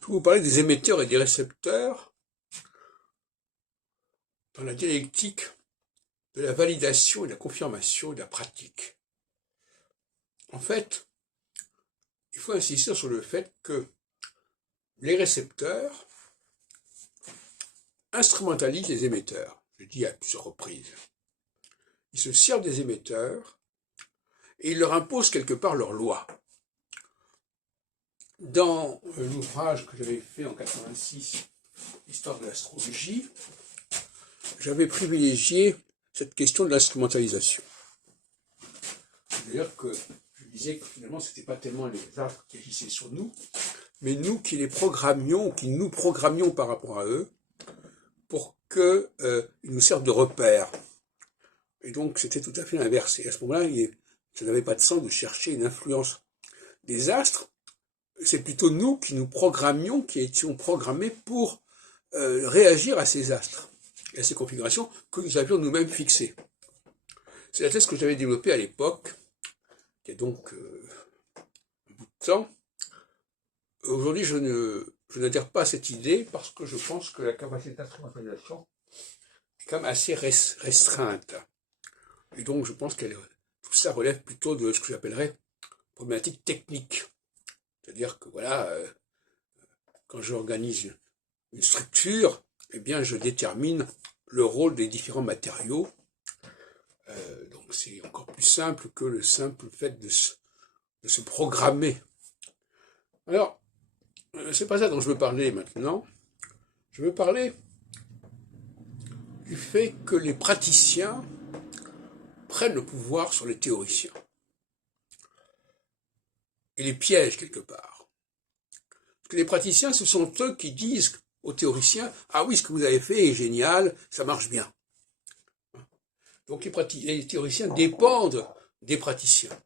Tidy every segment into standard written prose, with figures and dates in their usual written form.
Je vais vous parler des émetteurs et des récepteurs dans la dialectique de la validation et de la confirmation et de la pratique. En fait, il faut insister sur le fait que les récepteurs instrumentalisent les émetteurs. Je le dis à plusieurs reprises. Ils se servent des émetteurs et ils leur imposent quelque part leur loi. Dans l'ouvrage que j'avais fait en 86, Histoire de l'astrologie, j'avais privilégié cette question de l'instrumentalisation. C'est-à-dire que je disais que finalement, ce n'était pas tellement les astres qui agissaient sur nous, mais nous qui les programmions, qui nous programmions par rapport à eux, pour qu'ils nous servent de repère. Et donc, c'était tout à fait l'inverse. Et à ce moment-là, ça n'avait pas de sens de chercher une influence des astres. C'est plutôt nous qui nous programmions, qui étions programmés pour réagir à ces astres et à ces configurations que nous avions nous-mêmes fixées. C'est la thèse que j'avais développée à l'époque, qui est donc un bout de temps. Aujourd'hui, je n'adhère pas à cette idée parce que je pense que la capacité d'instrumentalisation est quand même assez restreinte. Et donc, je pense que tout ça relève plutôt de ce que j'appellerais problématique technique. C'est-à-dire que voilà, quand j'organise une structure, eh bien, je détermine le rôle des différents matériaux. Donc, c'est encore plus simple que le simple fait de se programmer. Alors, c'est pas ça dont je veux parler maintenant. Je veux parler du fait que les praticiens prennent le pouvoir sur les théoriciens et les piègent quelque part. Parce que les praticiens, ce sont eux qui disent aux théoriciens « Ah oui, ce que vous avez fait est génial, ça marche bien ». Donc les théoriciens dépendent des praticiens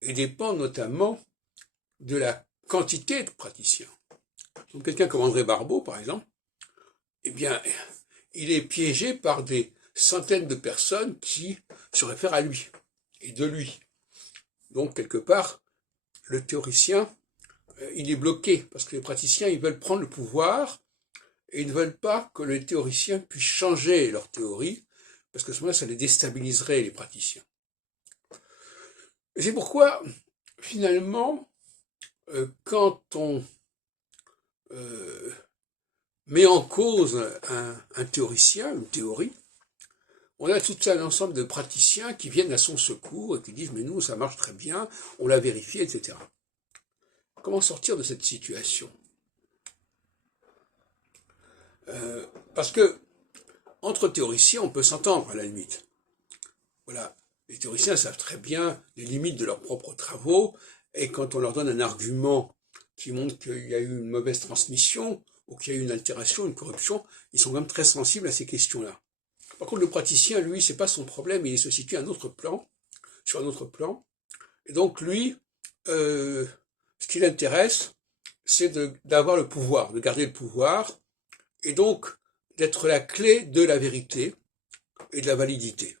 et dépendent notamment de la quantité de praticiens. Donc quelqu'un comme André Barbeau, par exemple, eh bien, il est piégé par des centaines de personnes qui se réfèrent à lui et de lui. Donc, quelque part, le théoricien, il est bloqué parce que les praticiens, ils veulent prendre le pouvoir et ils ne veulent pas que les théoriciens puissent changer leur théorie parce que à ce moment-là, ça les déstabiliserait, les praticiens. Et c'est pourquoi, finalement, quand on met en cause un théoricien, une théorie, on a tout un ensemble de praticiens qui viennent à son secours et qui disent « mais nous, ça marche très bien, on l'a vérifié, etc. » Comment sortir de cette situation? Parce que entre théoriciens, on peut s'entendre à la limite. Voilà, les théoriciens savent très bien les limites de leurs propres travaux, et quand on leur donne un argument qui montre qu'il y a eu une mauvaise transmission, ou qu'il y a eu une altération, une corruption, ils sont quand même très sensibles à ces questions-là. Par contre, le praticien, lui, c'est pas son problème, il se situe à un autre plan, sur un autre plan, et donc lui, ce qui l'intéresse, c'est d'avoir le pouvoir, de garder le pouvoir, et donc d'être la clé de la vérité et de la validité.